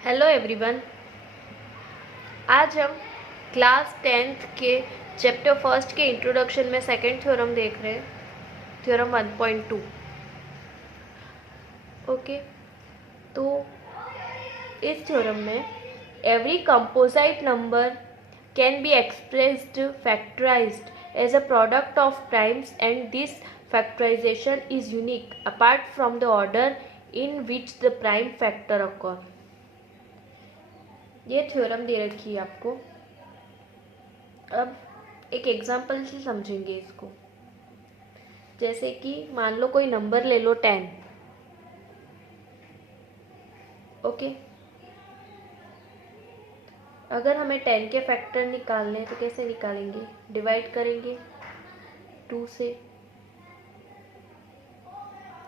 Hello everyone. आज हम class 10th के चैप्टर फर्स्ट के इंट्रोडक्शन में सेकंड थ्योरम देख रहे हैं, थ्योरम 1.2। ओके, तो इस थ्योरम में every composite number can be expressed factorized as a product of primes and this factorization is unique apart from the order in which the prime factor occur. ये theorem दे रखी है आपको। अब एक example से समझेंगे इसको। जैसे कि मान लो कोई नंबर ले लो 10। ओके, अगर हमें 10 के फैक्टर निकालने हैं तो कैसे निकालेंगे? डिवाइड करेंगे 2 से।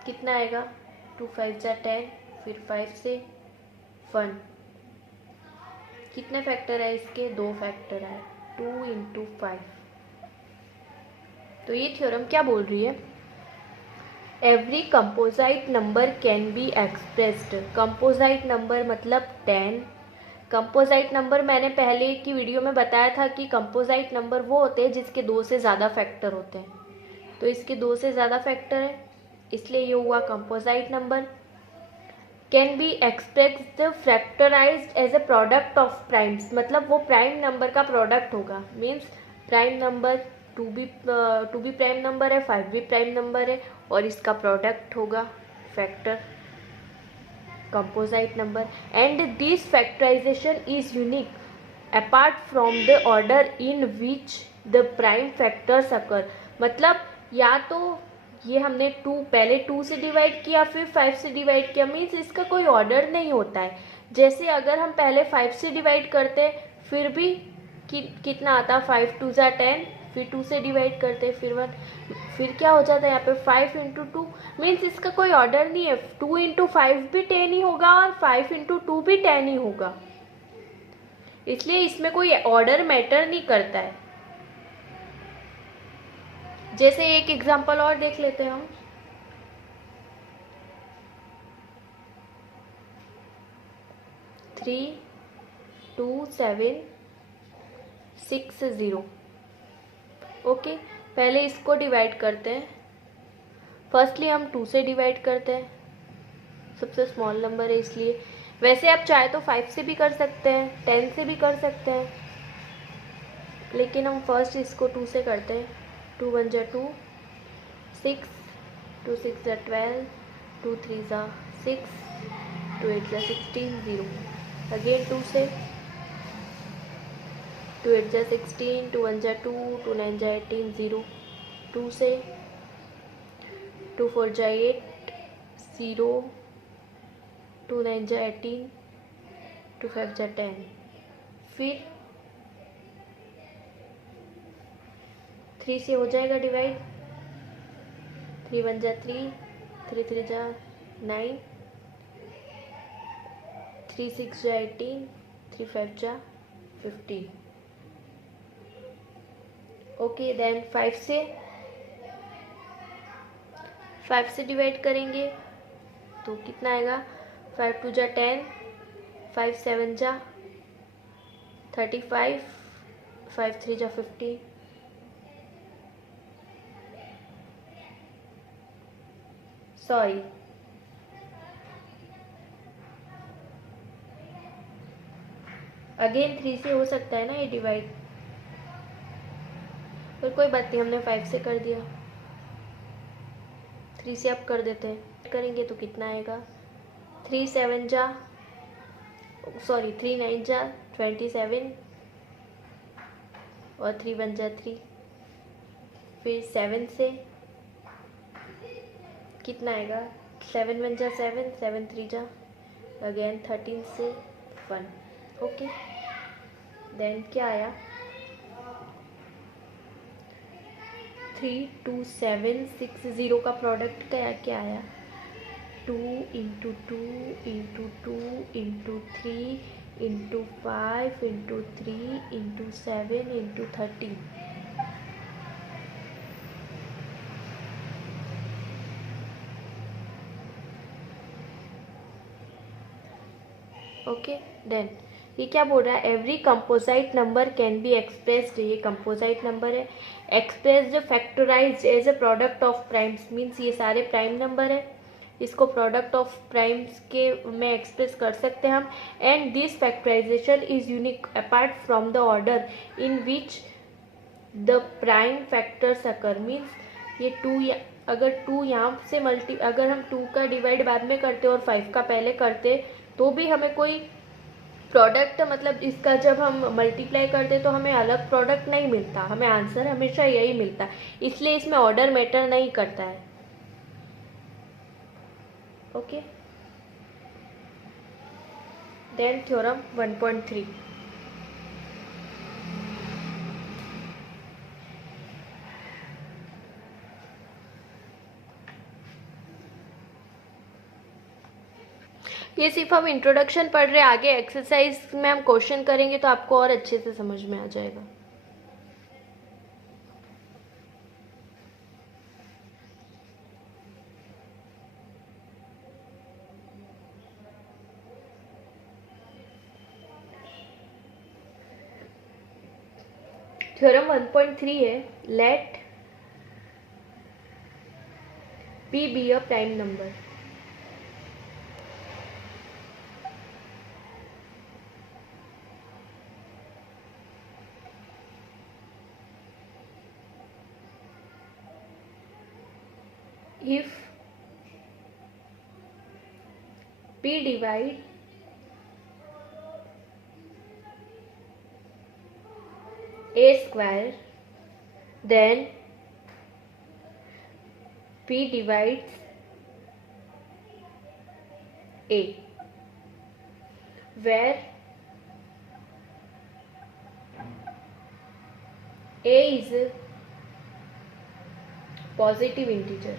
कितना आएगा? 2 5 जा 10, फिर 5 से 1। कितने फैक्टर है इसके? 2 फैक्टर है, 2 इंटू 5। तो ये थ्योरम क्या बोल रही है? Every composite number can be expressed. Composite number मतलब 10। कंपोजिट नंबर मैंने पहले की वीडियो में बताया था कि कंपोजिट नंबर वो होते हैं जिसके 2 से ज़्यादा फैक्टर होते हैं। तो इसके 2 से ज़्यादा फैक्टर है, इसलिए ये हुआ composite number. Can be expressed factorized as a product of primes, मतलब वो प्राइम नंबर का प्रोडक्ट होगा। मीन्स प्राइम नंबर 2 भी प्राइम नंबर है, 5 भी प्राइम नंबर है, और इसका प्रोडक्ट होगा factor composite number. And this factorization is unique apart from the order in which the prime factors occur. मतलब या तो ये हमने पहले 2 से डिवाइड किया, फिर 5 से डिवाइड किया, मीन्स इसका कोई ऑर्डर नहीं होता है। जैसे अगर हम पहले 5 से डिवाइड करते फिर भी कितना आता? 5 2 जा 10, फिर 2 से डिवाइड करते फिर 1, फिर क्या हो जाता है यहाँ पे 5 इंटू 2। मीन्स इसका कोई ऑर्डर नहीं है। 2 इंटू 5 भी 10 ही होगा और 5 इंटू 2 भी 10 ही होगा, इसलिए इसमें कोई ऑर्डर मैटर नहीं करता है। जैसे एक एग्जांपल और देख लेते हैं हम। 3 2 7 6 0। ओके, पहले इसको डिवाइड करते हैं। फर्स्टली हम 2 से डिवाइड करते हैं, सबसे स्मॉल नंबर है इसलिए। वैसे आप चाहे तो 5 से भी कर सकते हैं, 10 से भी कर सकते हैं, लेकिन हम फर्स्ट इसको 2 से करते हैं। 2 1 जा 2, 6, 2 6 जा 12, 2 3 जा 6, 2 8 जा 16 0। अगेन 2 से, 2 8 जा 16, 2 1 जा 2, 2 9 जा 18 0। 2 से, 2 4 जा 8 0, 2 9 जा 18, 2 5 जा 10। फिर 3 से हो जाएगा डिवाइड। 3 1 जा 3, 3 3 जा 9, 3 6 जा 18, 3 5 जा 15। ओके, देन 5 से डिवाइड करेंगे तो कितना आएगा? 5 2 जा 10, 5 7 जा 35, 5 3 जा 15। सॉरी, अगेन 3 से हो सकता है ना ये डिवाइड, पर कोई बात नहीं, हमने 5 से कर दिया। 3 से अब कर देते हैं, करेंगे तो कितना आएगा? 3 7 जा 3 9 जा 27, और 3 1 जा 3। फिर 7 से कितना आएगा? 7 1 जा 7, 7 3 जा अगेन 13 से 1। ओके, देन क्या आया? 3 2 7 6 0 का प्रोडक्ट क्या आया? 2 into 2 into 2 into 3 into 5 into 3 into 7 into 13। Okay then ये क्या बोल रहा है, every composite number can be expressed, ये कंपोजिट नंबर है, expressed factorized as a product of primes, means ये सारे प्राइम नंबर है, इसको प्रोडक्ट ऑफ प्राइम्स के में एक्सप्रेस कर सकते हैं हम। And this factorization is unique apart from the order in which the prime factors occur, means ये टू, अगर टू यहाँ से अगर हम 2 का डिवाइड बाद में करते और 5 का पहले करते तो भी हमें कोई प्रोडक्ट, मतलब इसका जब हम मल्टीप्लाई करते तो हमें अलग प्रोडक्ट नहीं मिलता, हमें आंसर हमेशा यही मिलता, इसलिए इसमें ऑर्डर मैटर नहीं करता है। ओके देन थ्योरम 1.3, ये सिर्फ हम इंट्रोडक्शन पढ़ रहे हैं, आगे एक्सरसाइज में हम क्वेश्चन करेंगे तो आपको और अच्छे से समझ में आ जाएगा। थ्योरम 1.3 है, let P be a prime number, if P divide A square, then P divides A, where A is a positive integer.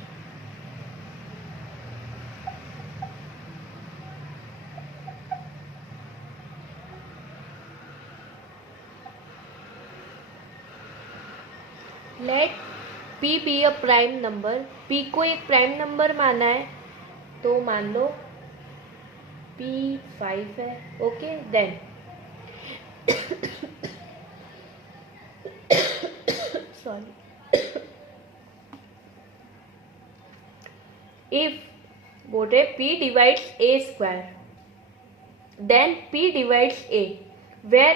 Let P be a prime number, P को एक प्राइम नंबर माना है तो मान लो P 5 है। Okay then sorry, if बोल रहे P divides A square, then P divides A, where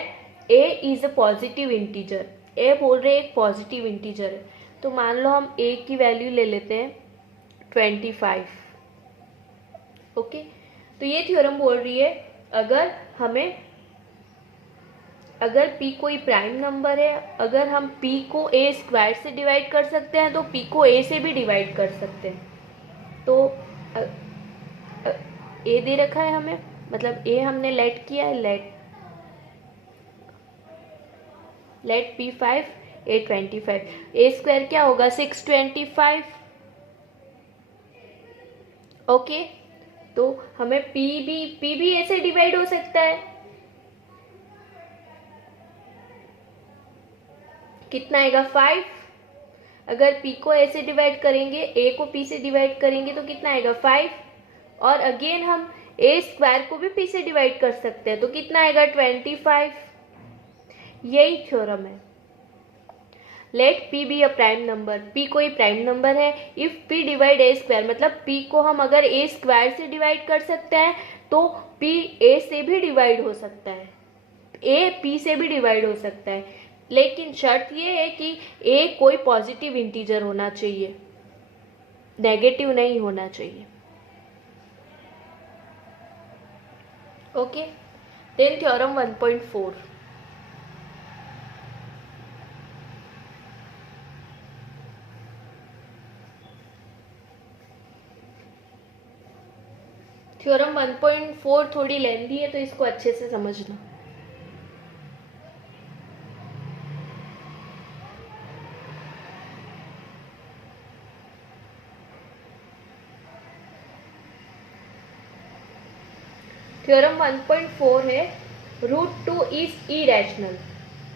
A is a positive integer, A बोल रहे एक पॉजिटिव इंटीजर है, तो मान लो हम ए की वैल्यू ले लेते हैं 25। ओके तो ये थ्योरम बोल रही है अगर P कोई प्राइम नंबर है, अगर हम P को A स्क्वायर से डिवाइड कर सकते हैं तो P को A से भी डिवाइड कर सकते हैं। तो A दे रखा है हमें, मतलब A हमने लेट किया है, late P5 A 25, A square क्या होगा 625। ओके तो हमें P भी A से डिवाइड हो सकता है, कितना आएगा 5। अगर P को A से डिवाइड करेंगे, A को P से डिवाइड करेंगे तो कितना आएगा 5, और अगेन हम A स्क्वायर को भी P से डिवाइड कर सकते हैं तो कितना आएगा 25। यही थ्योरम है। Let P be a prime number, P कोई प्राइम नंबर है, if P divide A square, मतलब P को हम अगर A स्क्वायर से डिवाइड कर सकते हैं तो P A से भी डिवाइड हो सकता है, A P से भी डिवाइड हो सकता है, लेकिन शर्त ये है कि A कोई पॉजिटिव इंटीजर होना चाहिए, नेगेटिव नहीं होना चाहिए। ओके देन थ्योरम 1.4, थ्योरम 1.4 थोड़ी लेंथी है तो इसको अच्छे से समझना। थ्योरम 1.4 है, √2 इज इरेशनल,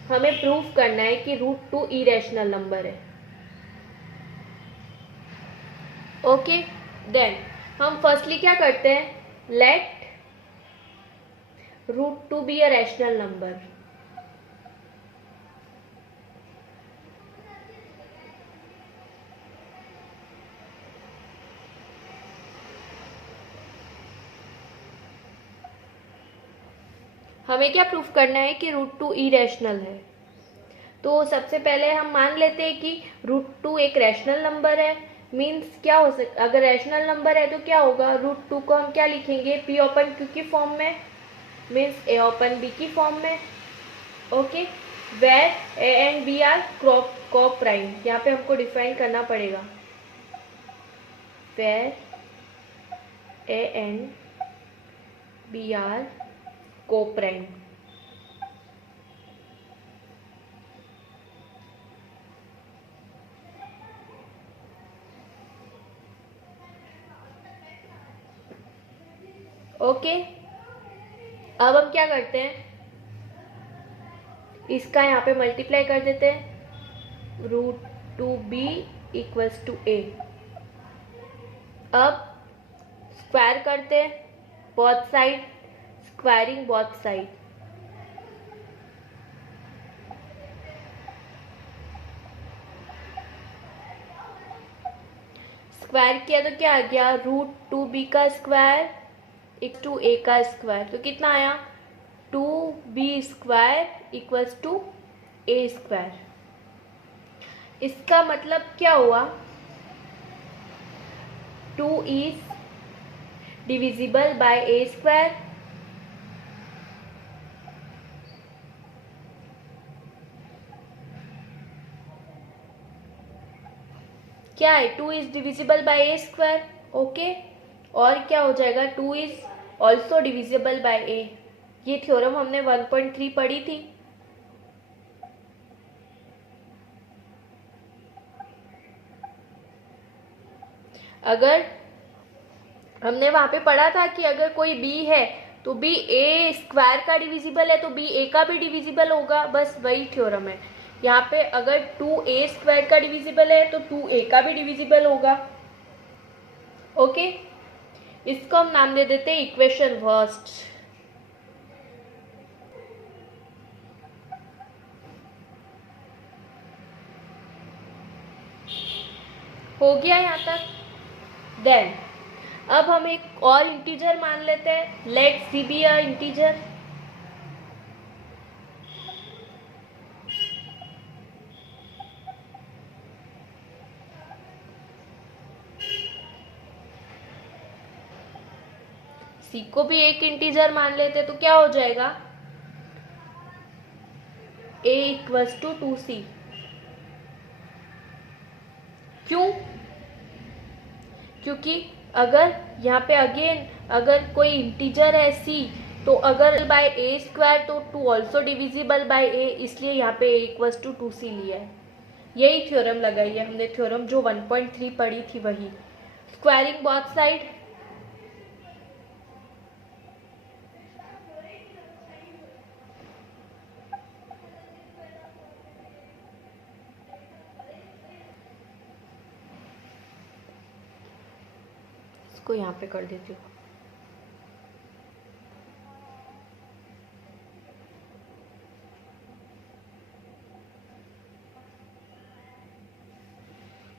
हमें प्रूफ करना है कि √2 इरेशनल नंबर है। ओके देन हम फर्स्टली क्या करते हैं, let root two be a rational number. हमें क्या प्रूफ करना है कि रूट टू इरेशनल है। तो सबसे पहले हम मान लेते हैं कि रूट टू एक रैशनल नंबर है। मीन्स क्या हो सकता, अगर रैशनल नंबर है तो क्या होगा, रूट टू को हम क्या लिखेंगे, पी ओपन क्यू की फॉर्म में, मीन्स ए ओपन बी की फॉर्म में। Okay, where a and b are coprime. यहाँ पे हमको डिफाइन करना पड़ेगा, where a and b are coprime. Okay, अब हम क्या करते हैं, इसका यहाँ पे मल्टीप्लाई कर देते हैं, root two B equals to A. अब स्क्वायर करते हैं both side, squaring both side. Square किया तो क्या आ गया, रूट टू बी का स्क्वायर इक्व टू ए का स्क्वायर। तो कितना आया, two B square equals to A square. इसका मतलब क्या हुआ, two is divisible by A square. क्या है, two is divisible by A square. Okay, और क्या हो जाएगा, two is also divisible by ए। ये थ्योरम हमने 1.3 पढ़ी थी। अगर हमने वहां पे पढ़ा था कि अगर कोई बी है तो बी ए स्क्वायर का डिविजिबल है तो बी ए का भी डिविजिबल होगा, बस वही थ्योरम है। यहाँ पे अगर टू ए स्क्वायर का डिविजिबल है तो टू ए का भी डिविजिबल होगा। ओके, इसको हम नाम दे देते हैं इक्वेशन फर्स्ट। हो गया यहाँ तक। देन अब हम एक और इंटीजर मान लेते हैं, let C be a integer. C को भी एक इंटीजर मान लेते तो क्या हो जाएगा, a इक्वल्स टू 2c। क्यों, क्योंकि अगर यहाँ पे अगेन अगर कोई इंटीजर है c, तो अगर बाय ए स्क्वायर तो टू ऑल्सो डिविजिबल बाय ए, इसलिए यहाँ पे a इक्वल्स टू 2c लिया है। यही थ्योरम लगाई है हमने, थ्योरम जो 1.3 पढ़ी थी वही। स्क्वायरिंग बोथ साइड, इसको यहाँ पे कर देती हूँ।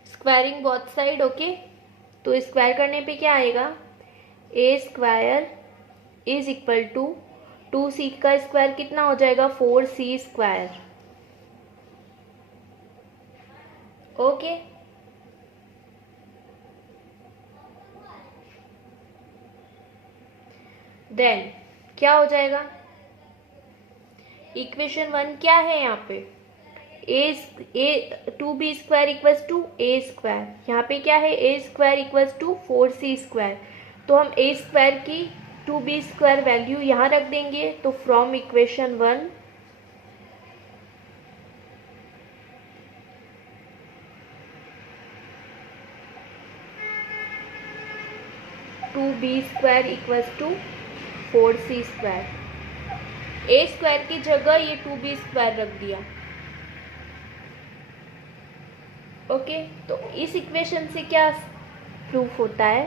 Squaring both side. ओके, तो स्क्वायर करने पे क्या आएगा, A square is equal to 2c का स्क्वायर कितना हो जाएगा, 4c स्क्वायर। ओके, देन क्या हो जाएगा, इक्वेशन 1 क्या है यहाँ पे, A 2b square equals to A square. यहाँ पे क्या है, A square equals to 4c square. तो हम ए स्क्वायर की 2b स्क्वायर वैल्यू यहाँ रख देंगे। तो from equation 1 2b square equals to 4c square. A square की जगह ये 2b स्क्वायर रख दिया। ओके, तो इस इक्वेशन से क्या प्रूफ होता है,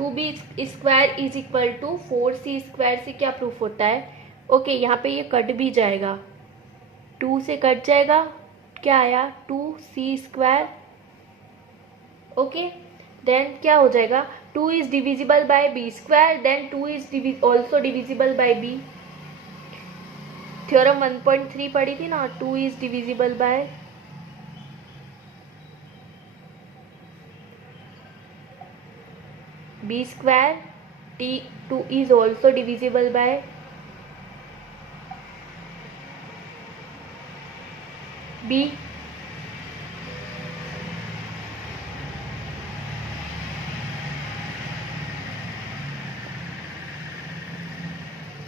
2b² is equal to 4c² से क्या प्रूफ होता है? ओके, यहाँ पे ये कट भी जाएगा, 2 से कट जाएगा, क्या आया 2c²। ओके, देन क्या हो जाएगा, 2 is divisible by b², then 2 is also divisible by b। Theorem 1.3 पढ़ी थी ना, 2 is divisible by b², 2 is also divisible by b।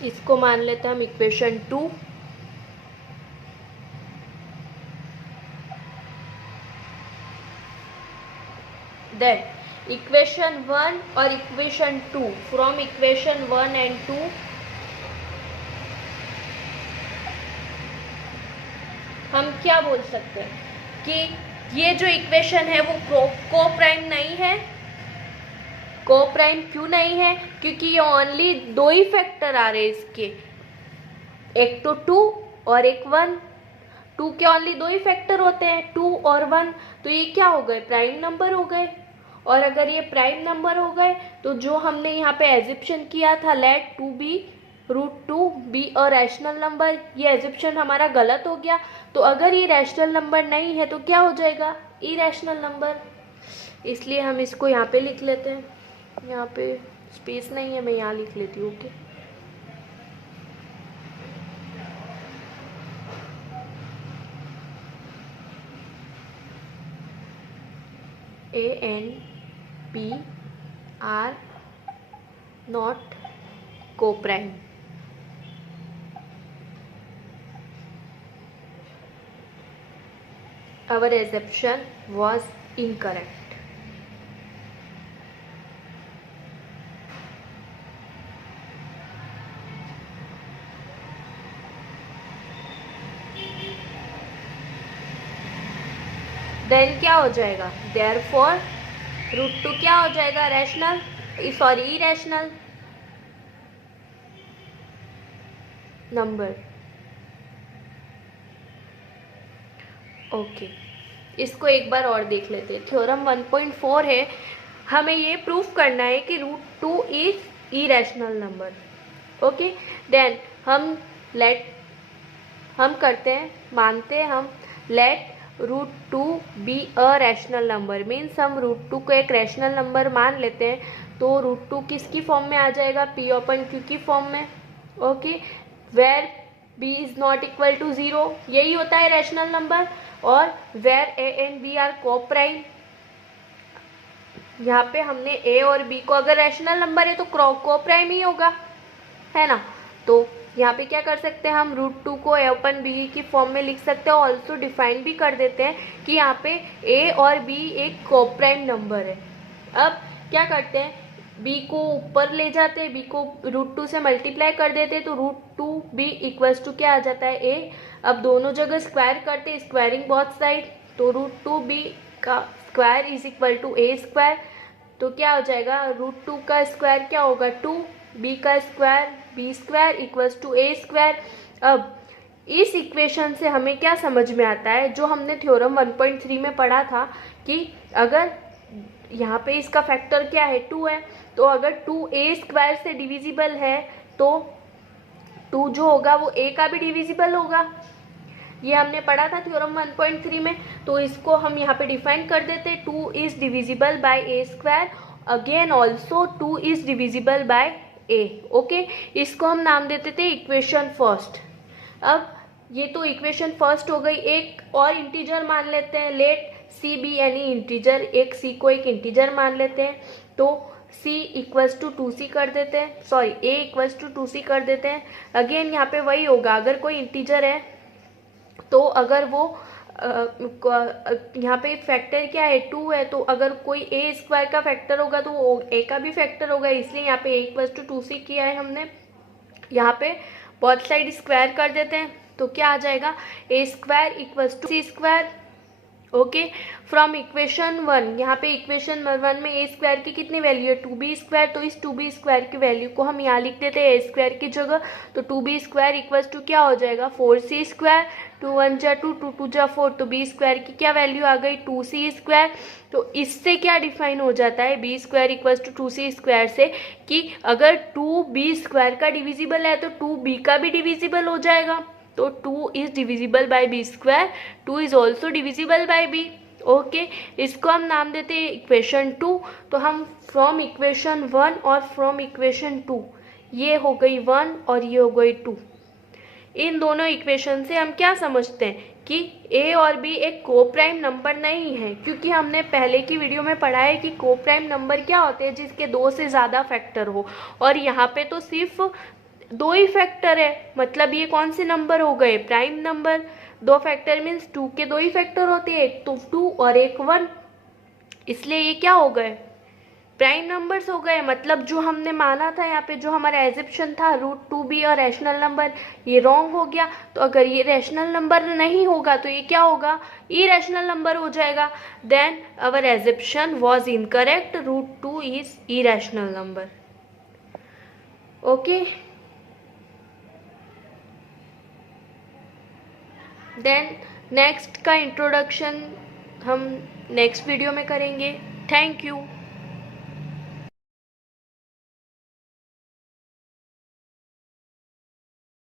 इसको मान लेते हैं हम इक्वेशन 2। देन इक्वेशन 1 और इक्वेशन 2, फ्रॉम इक्वेशन 1 एंड 2 हम क्या बोल सकते हैं कि ये जो इक्वेशन है वो को प्राइम नहीं है। को प्राइम क्यों नहीं है? क्योंकि ये ओनली 2 ही फैक्टर आ रहे हैं इसके, एक तो 2 और एक 1। 2 के ओनली 2 ही फैक्टर होते हैं, 2 और 1, तो ये क्या हो गए, प्राइम नंबर हो गए। और अगर ये प्राइम नंबर हो गए तो जो हमने यहाँ पे एजिप्शन किया था, let 2 be √2 be a rational number, ये एजिप्शन हमारा गलत हो गया। तो अगर ये रैशनल नंबर नहीं है तो क्या हो जाएगा, इरैशनल नंबर। इसलिए हम इसको यहाँ पे लिख लेते हैं, यहाँ पे स्पेस नहीं है, मैं यहाँ लिख लेती हूँ। Okay, A and B are not co-prime। Our assumption was incorrect। Then क्या हो जाएगा, देयरफॉर √2 क्या हो जाएगा, rational, sorry irrational number. Okay, इसको एक बार और देख लेते हैं। थ्योरम 1.4 है, हमें ये प्रूफ करना है कि √2 is irrational number. Okay, then हम करते हैं, मानते हैं हम, let √2 be a rational number, means हम √2 को एक रैशनल नंबर मान लेते हैं। तो √2 किसकी फॉर्म में आ जाएगा, P/Q की फॉर्म में। Okay, where b is not equal to 0, यही होता है रैशनल नंबर। और where a and b are coprime, यहाँ पे हमने a और b को, अगर रैशनल नंबर है तो को प्राइम ही होगा, है ना। तो यहाँ पे क्या कर सकते हैं, हम √2 को a/b की फॉर्म में लिख सकते हैं। ऑल्सो डिफाइन भी कर देते हैं कि यहाँ पे a और b एक को प्राइम नंबर है। अब क्या करते हैं, b को ऊपर ले जाते हैं, b को √2 से मल्टीप्लाई कर देते हैं, तो √2b इक्वल्स टू क्या आ जाता है, a। अब दोनों जगह स्क्वायर करते हैं, स्क्वायरिंग बोथ साइड, तो √2b का square is equal to a²। तो क्या हो जाएगा, √2 का स्क्वायर क्या होगा 2, b का square b² equals to a²। अब इस इक्वेशन से हमें क्या समझ में आता है, जो हमने थ्योरम 1.3 में पढ़ा था कि अगर यहाँ पे इसका फैक्टर क्या है 2 है, तो अगर 2a² से डिविजिबल है तो 2 जो होगा वो a का भी डिविजिबल होगा। ये हमने पढ़ा था थ्योरम 1.3 में। तो इसको हम यहाँ पे डिफाइन कर देते, 2 is divisible bye a², again also 2 is divisible bye a। Okay, इसको हम नाम देते थे इक्वेशन फर्स्ट। अब ये तो इक्वेशन फर्स्ट हो गई। एक और इंटीजर मान लेते हैं, let c be any integer, एक c को एक इंटीजर मान लेते हैं। तो c इक्वल्स टू 2c कर देते हैं, sorry a equals to 2c कर देते हैं। अगेन यहाँ पे वही होगा, अगर कोई इंटीजर है तो अगर वो यहाँ पे फैक्टर क्या है 2 है, तो अगर कोई a² का फैक्टर होगा तो वो a का भी फैक्टर होगा, इसलिए यहाँ पे a इक्वल्स टू 2c किया है हमने। यहाँ पे बोथ साइड स्क्वायर कर देते हैं, तो क्या आ जाएगा, a² equals to c²। Okay, from equation 1, यहाँ पे इक्वेशन 1 में ए स्क्वायर की कितनी वैल्यू है 2b², तो इस 2b² की वैल्यू को हम यहाँ लिख देते हैं ए स्क्वायर की जगह, तो 2b² इक्वल्स टू क्या हो जाएगा 4c², 2 1 जा 2, 2 2 जा 4, तो b² की क्या वैल्यू आ गई 2c²। तो इससे क्या डिफाइन हो जाता है b² इक्वल्स टू 2c² से कि अगर 2b² का डिविजिबल है तो 2b का भी डिविजिबल हो जाएगा, तो 2 is divisible by b², 2 is also divisible by b। Okay, इसको हम नाम देते हैं इक्वेशन 2। तो हम फ्रॉम इक्वेशन 1 और फ्रॉम इक्वेशन 2, ये हो गई 1 और ये हो गई 2, इन दोनों इक्वेशन से हम क्या समझते हैं कि a और b एक कोप्राइम नंबर नहीं है, क्योंकि हमने पहले की वीडियो में पढ़ा है कि कोप्राइम नंबर क्या होते हैं जिसके 2 से ज़्यादा फैक्टर हो, और यहाँ पे तो सिर्फ 2 ही फैक्टर है, मतलब ये कौन से नंबर हो गए प्राइम नंबर। 2 फैक्टर मीन्स 2 के 2 ही फैक्टर होते हैं, एक तो 2 और एक 1, इसलिए ये क्या हो गए प्राइम नंबर्स हो गए। मतलब जो हमने माना था यहाँ पे, जो हमारा एजिप्शन था √2b और रैशनल नंबर, ये रॉन्ग हो गया। तो अगर ये रैशनल नंबर नहीं होगा तो ये क्या होगा इरेशनल नंबर हो जाएगा। Then our assumption was incorrect, √2 is irrational number. Okay, then next का इंट्रोडक्शन हम नेक्स्ट वीडियो में करेंगे। Thank you.